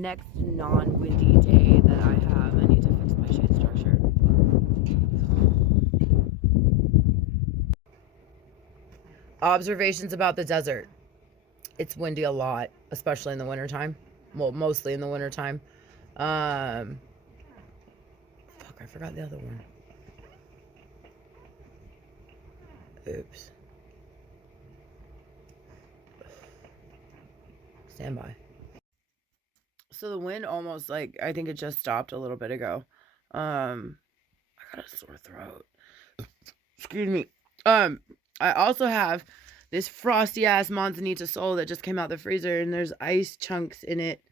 next non-windy day that I have, I need to fix my shade structure. Observations about the desert. It's windy a lot, especially in the wintertime. Well, mostly in the wintertime. Fuck, I forgot the other one. Oops. Stand by. So the wind almost, like, I think it just stopped a little bit ago. I got a sore throat. Excuse me. I also have this frosty ass Manzanita Sol that just came out the freezer, and there's ice chunks in it.